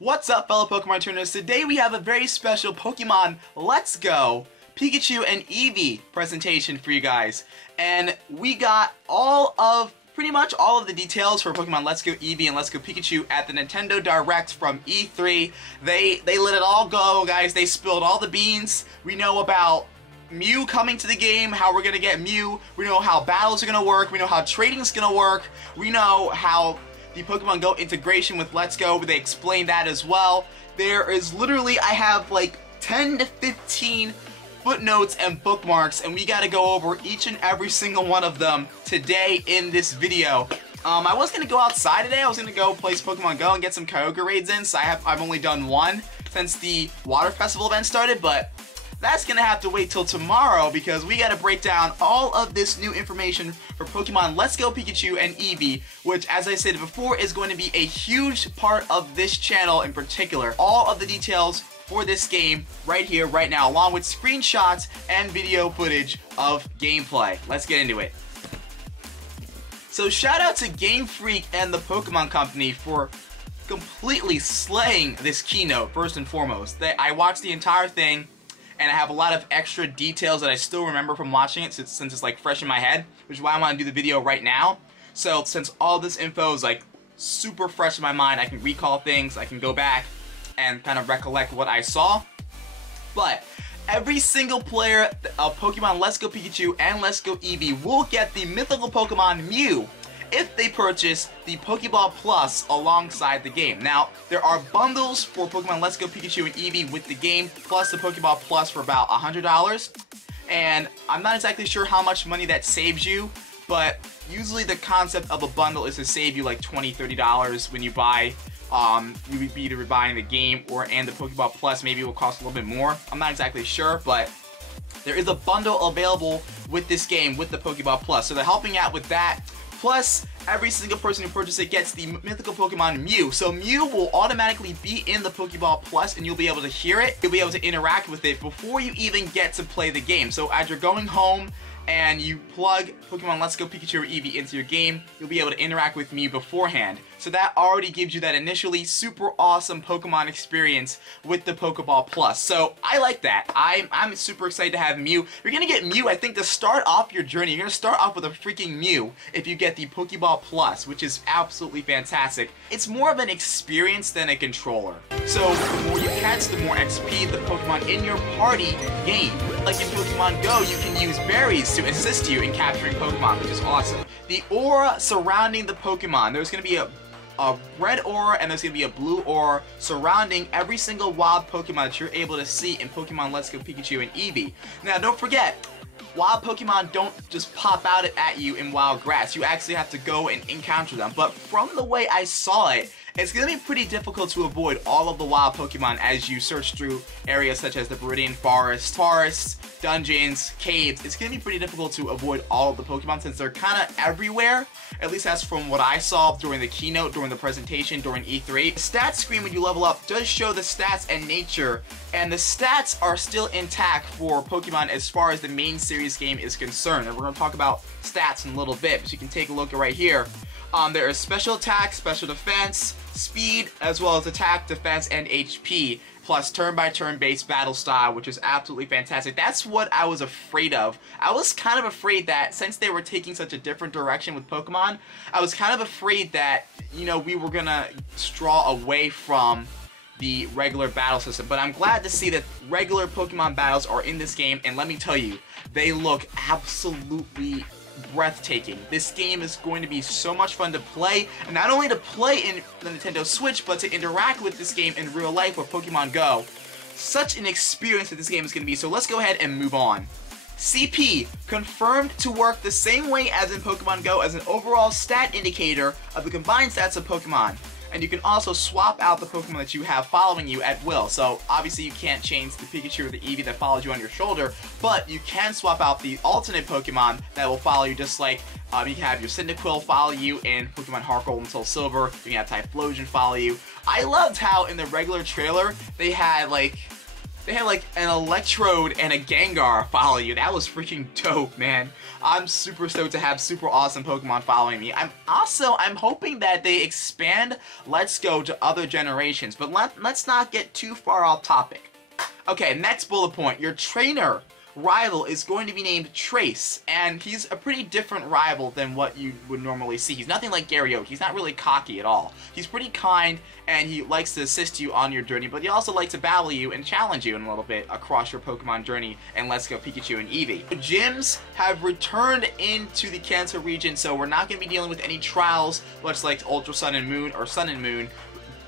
What's up, fellow Pokemon trainers? Today we have a very special Pokemon Let's Go Pikachu and Eevee presentation for you guys. And we got pretty much all of the details for Pokemon Let's Go Eevee and Let's Go Pikachu at the Nintendo Direct from E3. They let it all go, guys. They spilled all the beans. We know about Mew coming to the game, how we're gonna get Mew. We know how battles are gonna work. We know how trading's gonna work. We know how the Pokemon Go integration with Let's Go, they explained that as well. There is literally, I have like 10 to 15 footnotes and bookmarks, and we gotta go over each and every single one of them today in this video. I was gonna go outside today. I was gonna go play Pokemon Go and get some Kyogre raids in, so I've only done one since the Water Festival event started, but that's gonna have to wait till tomorrow because we gotta break down all of this new information for Pokemon Let's Go Pikachu and Eevee, which, as I said before, is going to be a huge part of this channel in particular. All of the details for this game right here, right now, along with screenshots and video footage of gameplay. Let's get into it. So shout out to Game Freak and the Pokemon Company for completely slaying this keynote, first and foremost. I watched the entire thing, and I have a lot of extra details that I still remember from watching it since it's like fresh in my head, which is why I want to do the video right now. So since all this info is like super fresh in my mind, I can recall things, I can go back and kind of recollect what I saw. But every single player of Pokemon Let's Go Pikachu and Let's Go Eevee will get the mythical Pokemon Mew if they purchase the Pokeball Plus alongside the game. Now, there are bundles for Pokemon Let's Go Pikachu and Eevee with the game, plus the Pokeball Plus for about $100. And I'm not exactly sure how much money that saves you, but usually the concept of a bundle is to save you like $20, $30 when you buy, you would be either buying the game and the Pokeball Plus. Maybe it will cost a little bit more. I'm not exactly sure, but there is a bundle available with this game with the Pokeball Plus. So they're helping out with that. Plus, every single person who purchases it gets the mythical Pokemon Mew. So Mew will automatically be in the Pokeball Plus, and you'll be able to hear it. You'll be able to interact with it before you even get to play the game. So as you're going home and you plug Pokemon Let's Go Pikachu or Eevee into your game, you'll be able to interact with Mew beforehand. So that already gives you that initially super awesome Pokemon experience with the Pokeball Plus. So I like that. I'm super excited to have Mew. You're gonna get Mew, I think, to start off your journey. You're gonna start off with a freaking Mew if you get the Pokeball Plus, which is absolutely fantastic. It's more of an experience than a controller. So the more you catch, the more XP the Pokemon in your party gain. Like in Pokemon Go, you can use berries to assist you in capturing Pokemon, which is awesome. The aura surrounding the Pokemon, there's going to be a red aura and there's going to be a blue aura surrounding every single wild Pokemon that you're able to see in Pokemon Let's Go Pikachu and Eevee. Now, don't forget, wild Pokemon don't just pop out at you in wild grass. You actually have to go and encounter them. But from the way I saw it, it's going to be pretty difficult to avoid all of the wild Pokemon as you search through areas such as the Viridian Forest, forests, dungeons, caves. It's going to be pretty difficult to avoid all of the Pokemon since they're kind of everywhere. At least that's from what I saw during the keynote, during the presentation, during E3. The stats screen when you level up does show the stats and nature, and the stats are still intact for Pokemon as far as the main series game is concerned. And we're going to talk about stats in a little bit, but you can take a look right here. There is special attack, special defense, speed, as well as attack, defense, and HP, plus turn-by-turn based battle style, which is absolutely fantastic. That's what I was afraid of. I was kind of afraid that since they were taking such a different direction with Pokemon, I was kind of afraid that, you know, we were gonna straw away from the regular battle system. But I'm glad to see that regular Pokemon battles are in this game, and let me tell you, they look absolutely breathtaking. This game is going to be so much fun to play, and not only to play in the Nintendo Switch, but to interact with this game in real life with Pokemon Go. Such an experience that this game is going to be, so let's go ahead and move on. CP, confirmed to work the same way as in Pokemon Go as an overall stat indicator of the combined stats of Pokemon. And you can also swap out the Pokemon that you have following you at will. So obviously you can't change the Pikachu or the Eevee that follows you on your shoulder, but you can swap out the alternate Pokemon that will follow you, just like you can have your Cyndaquil follow you in Pokemon Heart Gold until Silver. You can have Typhlosion follow you. I loved how in the regular trailer they had like They had like an Electrode and a Gengar follow you. That was freaking dope, man. I'm super stoked to have super awesome Pokemon following me. I'm hoping that they expand Let's Go to other generations, but let's not get too far off topic. Okay, next bullet point. Your trainer rival is going to be named Trace, and he's a pretty different rival than what you would normally see. He's nothing like Gary Oak. He's not really cocky at all. He's pretty kind, and he likes to assist you on your journey, but he also likes to battle you and challenge you in a little bit across your Pokemon journey and Let's Go Pikachu and Eevee. The gyms have returned into the Kanto region, so we're not going to be dealing with any trials, much like Ultra Sun and Moon or Sun and Moon.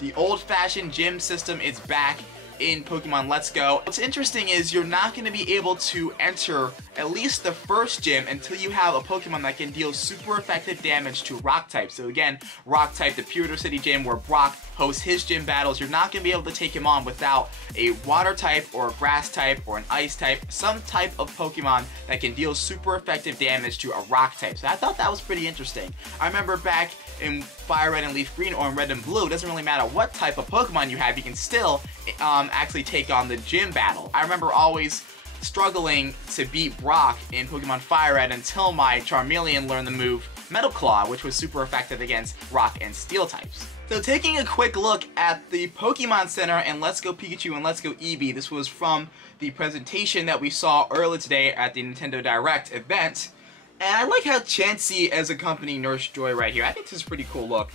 The old-fashioned gym system is back in Pokemon Let's Go. What's interesting is you're not going to be able to enter at least the first gym until you have a Pokemon that can deal super effective damage to Rock type. So again, Rock type, the Purito City gym where Brock hosts his gym battles, you're not going to be able to take him on without a Water type or a Grass type or an Ice type, some type of Pokemon that can deal super effective damage to a Rock type. So I thought that was pretty interesting. I remember back in Fire Red and Leaf Green or in Red and Blue, it doesn't really matter what type of Pokemon you have, you can still actually take on the gym battle. I remember always struggling to beat Brock in Pokemon Fire Red until my Charmeleon learned the move Metal Claw, which was super effective against Rock and Steel types. So taking a quick look at the Pokemon Center and Let's Go Pikachu and Let's Go Eevee, this was from the presentation that we saw earlier today at the Nintendo Direct event. And I like how Chansey as a company Nurse Joy right here. I think this is a pretty cool look.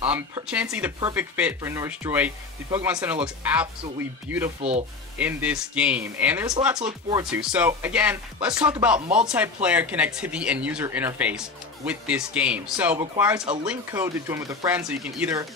Chansey, the perfect fit for Nurse Joy. The Pokemon Center looks absolutely beautiful in this game, and there's a lot to look forward to. So again, let's talk about multiplayer connectivity and user interface with this game. So it requires a link code to join with a friend, so you can either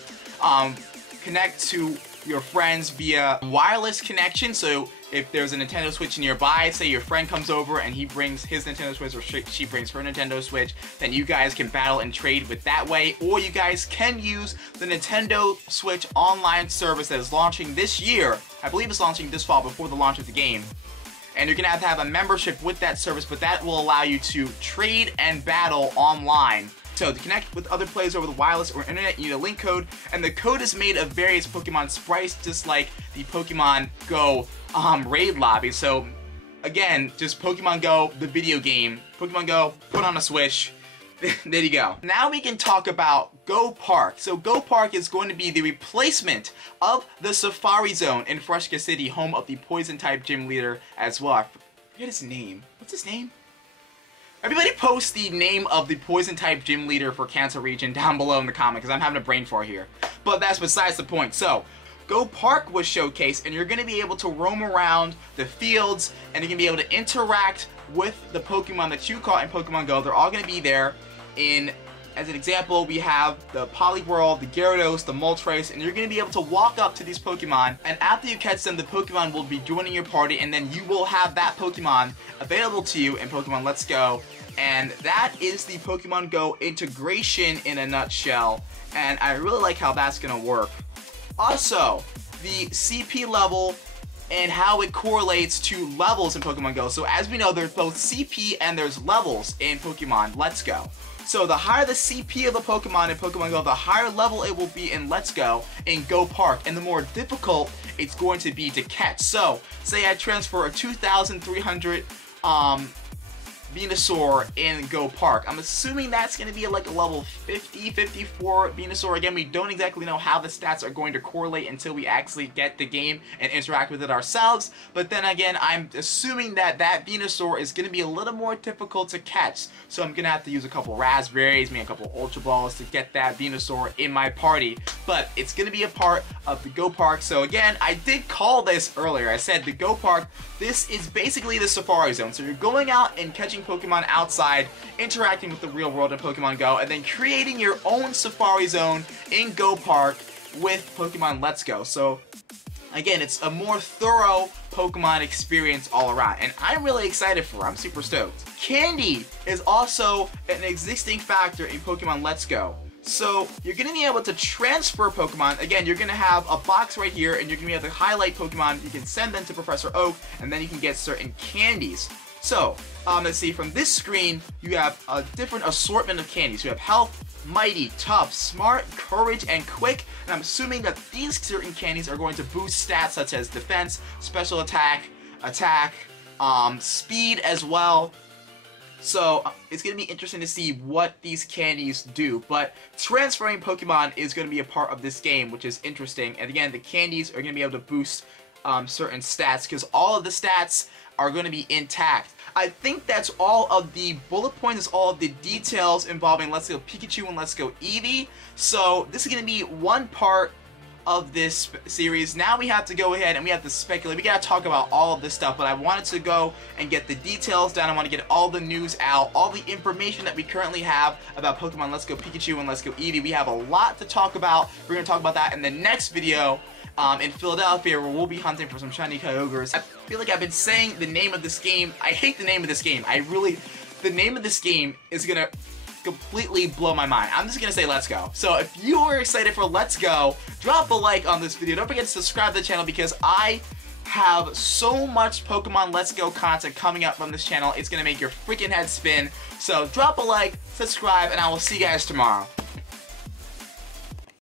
connect to your friends via wireless connection. So if there's a Nintendo Switch nearby, say your friend comes over and he brings his Nintendo Switch or she brings her Nintendo Switch, then you guys can battle and trade with that way. Or you guys can use the Nintendo Switch online service that is launching this year. I believe it's launching this fall before the launch of the game. And you're going to have a membership with that service, but that will allow you to trade and battle online. So to connect with other players over the wireless or internet, you need a link code, and the code is made of various Pokemon sprites, just like the Pokemon Go raid lobby. So again, just Pokemon Go, the video game. Pokemon Go, put on a Switch. There you go. Now we can talk about Go Park. So Go Park is going to be the replacement of the Safari Zone in Fresca City, home of the Poison-type gym leader as well. I forget his name. What's his name? Everybody post the name of the Poison-type gym leader for Kanto region down below in the comment, because I'm having a brain fart here. But that's besides the point. So, Go Park was showcased, and you're going to be able to roam around the fields, and you're going to be able to interact with the Pokemon that you caught in Pokemon Go. They're all going to be there. As an example, we have the Poliwhirl, the Gyarados, the Moltres, and you're going to be able to walk up to these Pokemon, and after you catch them, the Pokemon will be joining your party, and then you will have that Pokemon available to you in Pokemon Let's Go. And that is the Pokemon Go integration in a nutshell, and I really like how that's going to work. Also, the CP level and how it correlates to levels in Pokemon Go. So as we know, there's both CP and there's levels in Pokemon Let's Go. So the higher the CP of a Pokemon in Pokemon Go, the higher level it will be in Let's Go in Go Park, and the more difficult it's going to be to catch. So, say I transfer a 2,300 Venusaur in Go Park. I'm assuming that's going to be like a level 50, 54 Venusaur. Again, we don't exactly know how the stats are going to correlate until we actually get the game and interact with it ourselves. But then again, I'm assuming that that Venusaur is going to be a little more difficult to catch. So I'm going to have to use a couple Raspberries, maybe a couple Ultra Balls to get that Venusaur in my party. But it's going to be a part of the Go Park. So again, I did call this earlier. I said the Go Park, this is basically the Safari Zone. So you're going out and catching Pokemon outside, interacting with the real world in Pokemon Go, and then creating your own Safari Zone in Go Park with Pokemon Let's Go. So again, it's a more thorough Pokemon experience all around, and I'm really excited for it. I'm super stoked. Candy is also an existing factor in Pokemon Let's Go. So you're going to be able to transfer Pokemon. Again, you're going to have a box right here, and you're going to be able to highlight Pokemon. You can send them to Professor Oak, and then you can get certain candies. So, let's see, from this screen, you have a different assortment of candies. You have health, mighty, tough, smart, courage, and quick. And I'm assuming that these certain candies are going to boost stats such as defense, special attack, speed as well. So it's going to be interesting to see what these candies do. But transferring Pokemon is going to be a part of this game, which is interesting. And again, the candies are going to be able to boost certain stats because all of the stats are going to be intact. I think that's all of the bullet points, all of the details involving Let's Go Pikachu and Let's Go Eevee. So this is going to be one part of this series. Now we have to go ahead and we have to speculate. We got to talk about all of this stuff, but I wanted to go and get the details down. I want to get all the news out, all the information that we currently have about Pokemon Let's Go Pikachu and Let's Go Eevee. We have a lot to talk about. We're going to talk about that in the next video. In Philadelphia, where we'll be hunting for some shiny Kyogres. I feel like I've been saying the name of this game. I hate the name of this game. The name of this game is gonna completely blow my mind. I'm just gonna say Let's Go. So if you are excited for Let's Go, drop a like on this video. Don't forget to subscribe to the channel because I have so much Pokemon Let's Go content coming up from this channel. It's gonna make your freaking head spin. So drop a like, subscribe, and I will see you guys tomorrow.